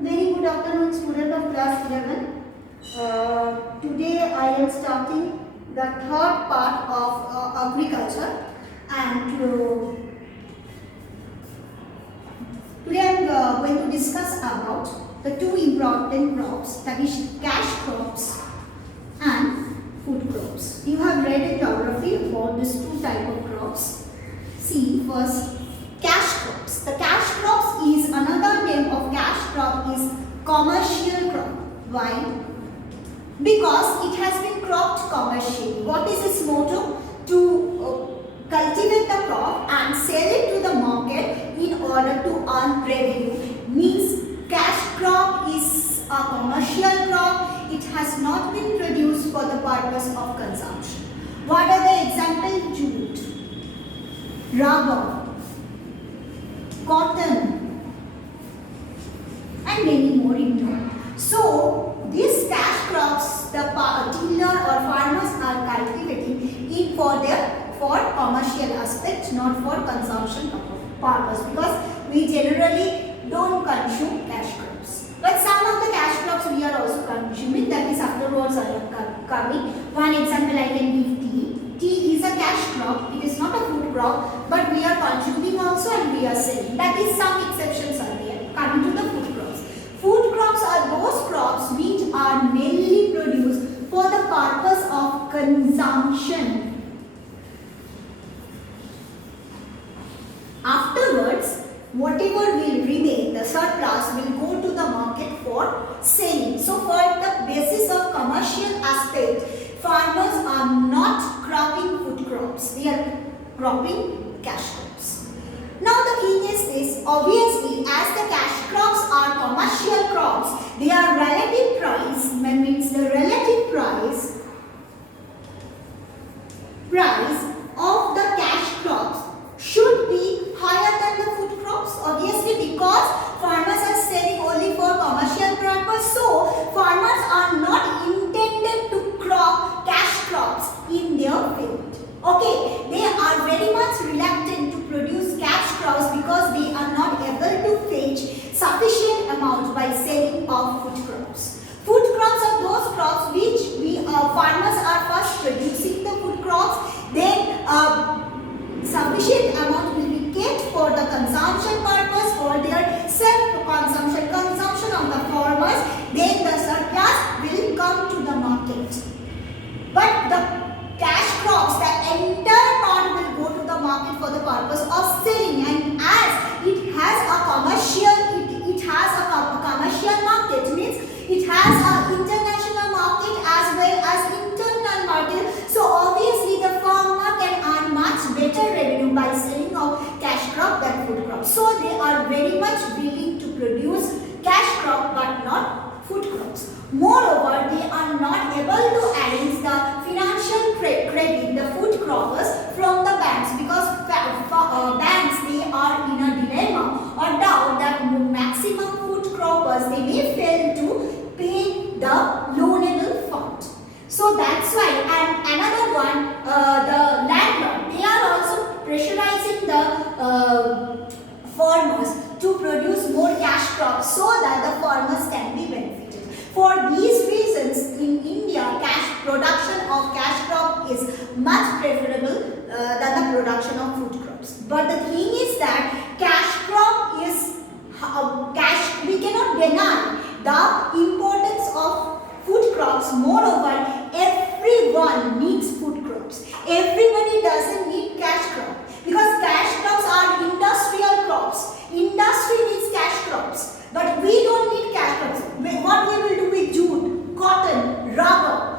Very good afternoon, student of class 11. Today I am starting the third part of agriculture, and today I am going to discuss about the two important crops, that is cash crops and food crops. You have read in geography about these two type of crops. See first, cash crops. The cash crops is another name of cash crop is commercial crop. Why? Because it has been cropped commercially. What is its motto? To cultivate the crop and sell it to the market in order to earn revenue. Means cash crop is a commercial crop. It has not been produced for the purpose of consumption. What are the examples? Jute, rubber, cotton, and many more in more. So these cash crops the tiller or farmers are cultivating in for commercial aspect, not for consumption purpose, because we generally don't consume cash crops. But some of the cash crops we are also consuming, that is afterwards are coming. One example I can give tea. Tea is a cash crop. It is not a food crop, but we are consuming also and we are selling. That is some exceptions are there. Coming to the food crops. Food crops are those crops which are mainly produced for the purpose of consumption. Afterwards, whatever will remain, the surplus will go to the market for selling. So for the basis of commercial aspect, farmers are not cropping food crops, they are cropping cash crops. Now the thing is this, obviously as the cash crops are commercial crops, their relative price, means the relative price of the cash crops should be higher than the food crops, obviously because farmers are selling only for commercial purpose. So farmers are not intended to crop cash crops in their field. Okay, they are very much reluctant to produce cash crops because they are not able to fetch sufficient amount by selling of food crops. Food crops are those crops which farmers are first producing the food crops, then sufficient amount will be kept for the consumption purpose, for their self-consumption, consumption of the farmers, then the surplus will come to the market. But the cash crops, the entire part will go to the market for the purpose of selling, and as it has a commercial market, means it has an international market as well as internal market. So obviously the farmer can earn much better revenue by selling of cash crop than food crop. So they are very much willing to produce cash crop but not food crops. Moreover, they are not able to arrange the financial credit, the food croppers, from the banks, because banks, they are in a dilemma or doubt that maximum food croppers, they may fail to pay the loanable fund. So that's why. And another one, the landlord, they are also pressurizing the farmers to produce more cash crops so that the farmers can be benefited. For these reasons, in India, production of cash crop is much preferable than the production of food crops. But the thing is that cash crop is we cannot deny the importance of food crops. Moreover, everyone needs food crops. Everybody doesn't need cash crop, because cash crops are industrial crops. Industry needs cash crops, but we don't need cash crops. What we will do with jute, cotton, rubber,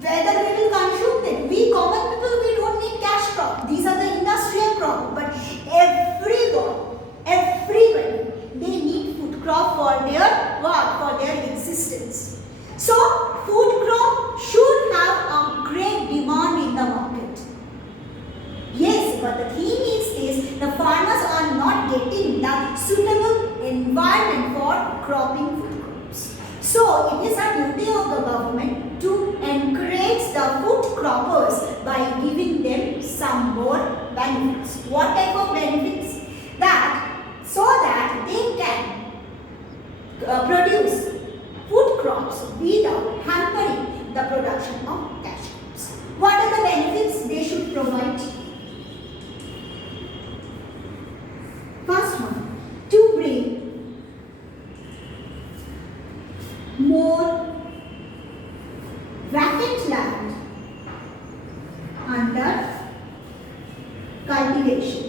whether we will consume them. We common people, we don't need cash crop. These are the industrial crops, but everybody, they need food crop for their work, for their existence. So food crop should have a great demand in the market. Yes, but the thing is this, the farmers are not getting the suitable environment for cropping food crops. So it is a duty of the government to encourage the food croppers by giving them some more benefits. What type of benefits? So that they can produce food crops without hampering the production of cash crops. What are the benefits they should provide? First one, to bring more vacant land under cultivation.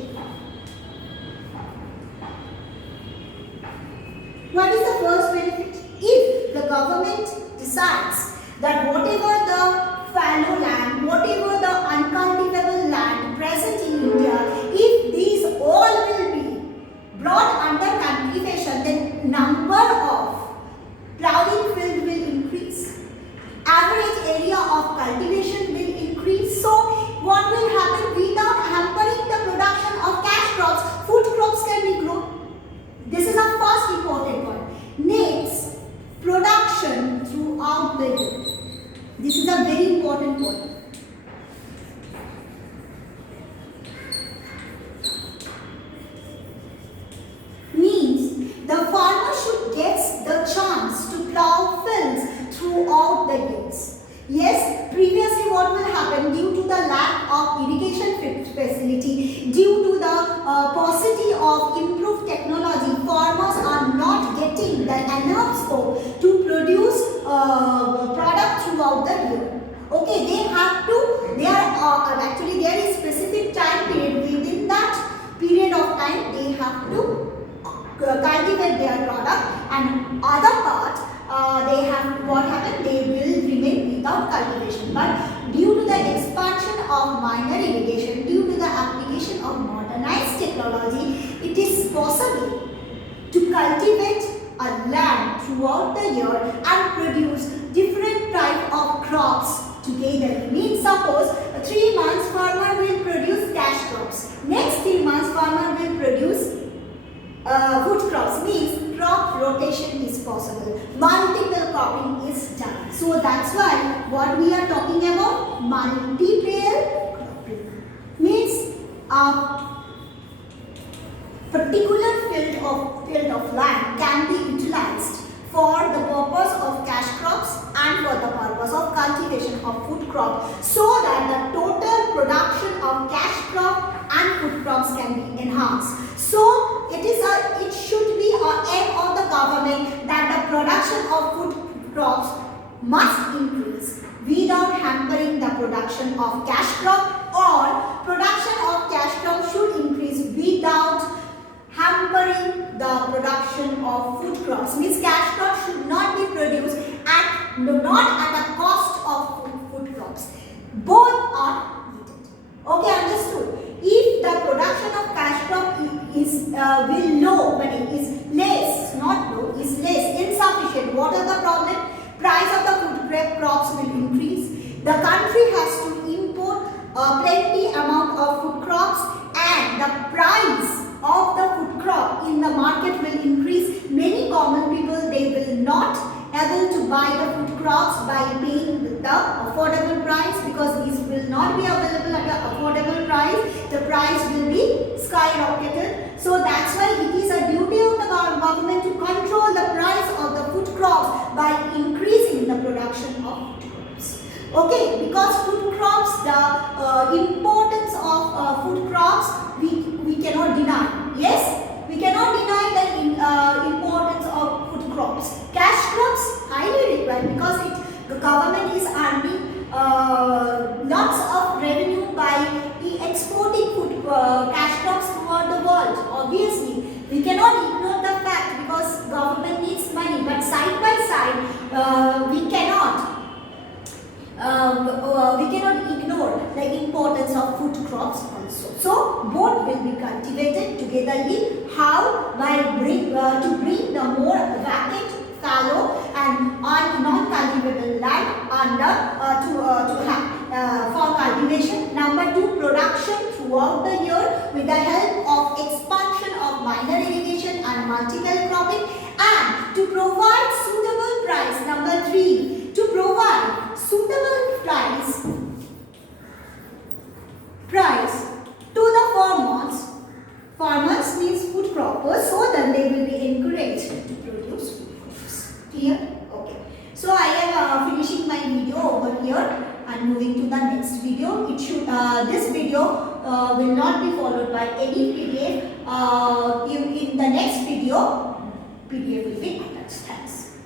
What is the first benefit? If the government decides that whatever the fallow land, whatever the uncultivable land present in India, if these all will be brought under cultivation, then number of plowing field will increase. Average area of cultivation will increase. So what will happen? Without hampering the production of cash crops, food crops can be grown. This is our first important point. Next, production throughout the year. This is a very important point. Means the farmer should get the chance to plow fields throughout the years. Yes, previously what will happen due to the lack of irrigation facility, due to the paucity of improved technology, farmers are not getting the enough scope to produce product throughout the year. Okay, actually there is specific time period. Within that period of time, they have to cultivate their product, and other part they will remain without cultivation. But due to the expansion of minor irrigation, due to the application of modernized technology, it is possible to cultivate a land throughout the year and produce different type of crops together. Means suppose 3 months farmer will produce cash crops, next 3 months farmer will produce food crops. Means crop rotation is possible, multiple cropping is done. So that's why what we are talking about, multi-pale cropping. Means a particular field of land can be utilized for the purpose of cash crops and for the purpose of cultivation of food crop, so that the total production of cash crop and food crops can be enhanced. So it should be an aim of the government that the production of food crops must increase without hampering the production of cash crop, or production of cash crop should increase without hampering the production of food crops. Means cash crops should not be produced not at the cost of food crops. Both are needed. Okay, understood. If the production of cash crop is less, insufficient, what are the problem? Price of the food crops will increase. The country has to import plenty amount of food crops, and the price of the food crop in the market will increase. Many common people, they will not able to buy the food crops by paying the affordable price, because these will not be available at an affordable price. The price will be skyrocketed. So that's why it is a duty of the government to control the price of the food crops by increasing the production of food crops. Okay, because food crops, the importance of food crops, we cannot deny. Yes, we cannot deny the importance of food crops. Cash crops highly required, because the government is earning lots of revenue by exporting food cash crops throughout the world. Obviously, we cannot ignore the fact, because government needs money. But side by side, we cannot ignore the importance of food crops also. So both will be cultivated togetherly. How? By to bring the more vacant, fallow and non-cultivable land under for cultivation. Number 2, production throughout the year with the help of expansion of minor irrigation and multiple cropping, and to provide suitable price. Number 3, to provide suitable price to the farmers means food croppers, so that they will be encouraged to produce food Clear? Okay. So I am finishing my video over here and moving to the next video. It should this video will not be followed by any PDF. In the next video, PDF will be attached.